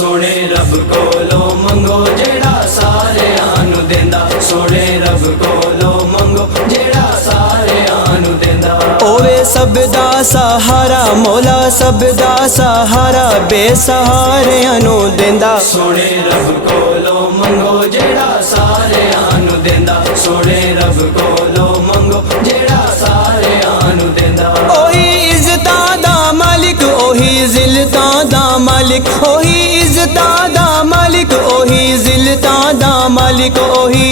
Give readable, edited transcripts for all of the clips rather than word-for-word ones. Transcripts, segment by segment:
सोने रब कोलो मंगो जेड़ा सारेयां नू देंदा। सोने रब कोलो मंगो जेड़ा सारेयां नू देंदा। ओवे सब दा सहारा मौला सब दा सहारा बेसहारियां नू देंदा। सोने रब कोलो मंगो जेड़ा सारेयां नू देंदा। सोने रब कोलो मंगो जेड़ा सारेयां नू देंदा। ओही इज्जतां दा मालिक ओही जिल्लतां दा मालिक ओही इज्जतां दा मालिक ओही जिल्लतां दा मालिक ओही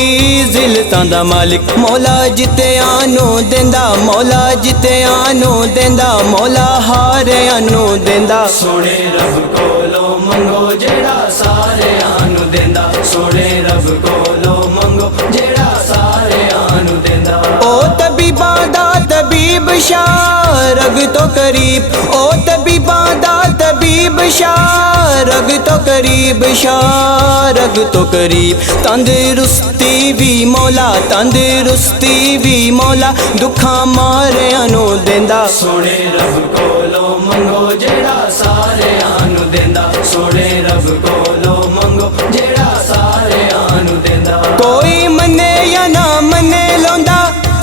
जिल्लतां दा मालिक मौला जित्तियां नू देंदा। मौला जित्तियां नू देंदा मौला हारियां नू देंदा। सोने रब कोलो मंगो जेड़ा सारेयां नू देंदा। सोने रब कोलो मंगो जेड़ा सारेयां नू देंदा। ओ तबीबां दा तबीब शाह रग तो करीब ओ तबीबां दा तबीब शाह रग तो करीब शाह रग तो करीब। तंदरुस्ती भी मौला तंदरुस्ती भी मौला दुखा मारियां नू देंदा। सोने रब कोलो मंगो जेड़ा सारेयां नू देंदा। सोने रब कोलो मंगो जेड़ा सारेयां नू देंदा। कोई मने या ना मने लौंदा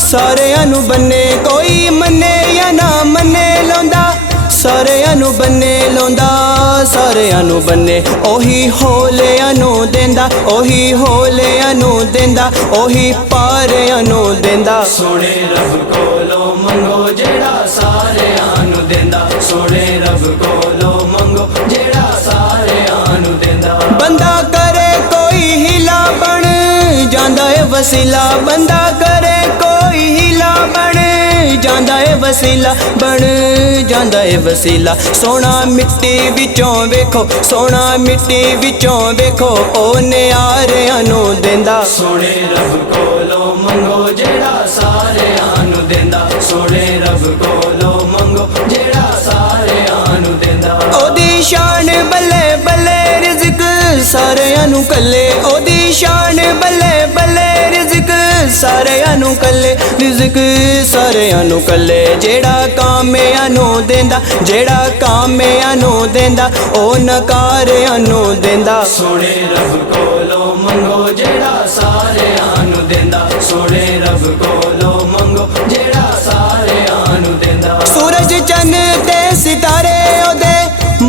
सारेयां नू बन्ने कोई मने या ना मने लौंदा सारेयां नू बन्ने लौंदा सारेयां नू बन्ने। ओही होलियां नू देंदा ओही होलियां नू देंदा ओही पारियां नू देंदा। सोने रब कोलो मंगो जेड़ा सारेयां नू देंदा। सोने रब कोलो मंगो जेड़ा सारेयां नू देंदा। बंदा करे कोई हिला बन जांदा है वसीला बंदा करे कोई हिला बन जांदा है वसीला बन जांदा है वसीला। सोना मिट्टी विचों वेखो सोना मिट्टी विचों वेखो ओ नियारियां नू देंदा। सोने रब कोलो मंगो जेड़ा सारेयां नू देंदा। सोने रब कोलो मंगो जेड़ा सारेयां नू देंदा। ओदी शान बल्ले बल्ले रिज़्क सारेयां नू कल्ले ओदी शान बल्ले बल्ले रिज़्क सारेयां नू कल्ले रिज़्क सारेयां नू कल्ले। जेड़ा कामियां नू देंदा जेड़ा कामियां नू देंदा ओ नकारियां नू देंदा। सोने रब कोलो मंगो जेड़ा सारेयां नू देंदा। सोने रब कोलो मंगो जेड़ा सारेयां नू देंदा। सूरज चन्न ते सितारे ओदे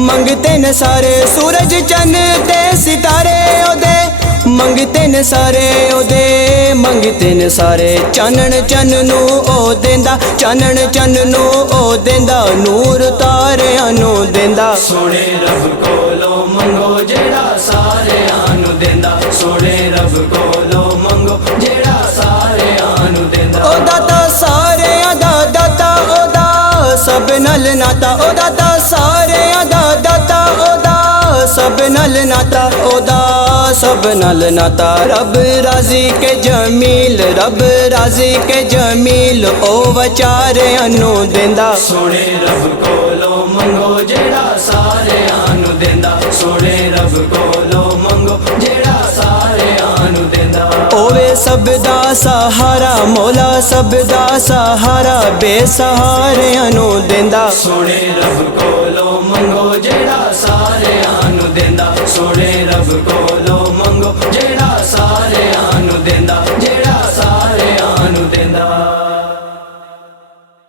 मंगते न सारे सूरज चन्न ते सितारे ओदे मंगते न सारे ओदे मंगते न सारे। चानन चन्न नू ओ देंदा चानन चन्न नू ओ देंदा नूर तारियां नू देंदा। सोने रब कोलो मंगो जेड़ा सारेयां नू देंदा। सोने रब कोलो मंगो जेड़ा सारेयां नू देंदा। ओ दाता सारेयां दा दाता ओदा सब नल नाता ओ दाता सारेयां दा दाता ओदा सब नल नाता ओदा सब नल नाता। रब राजी के जमील रब राजी के जमील ओ वचारियां नू देंदा। सोने रब कोलो मंगो जेड़ा सारेयां नू देंदा। सोने रब कोलो मंगो जेड़ा सारेयां नू देंदा। ओवे सब दा सहारा मौला सब दा सहारा बेसहारियां नू देंदा। सोने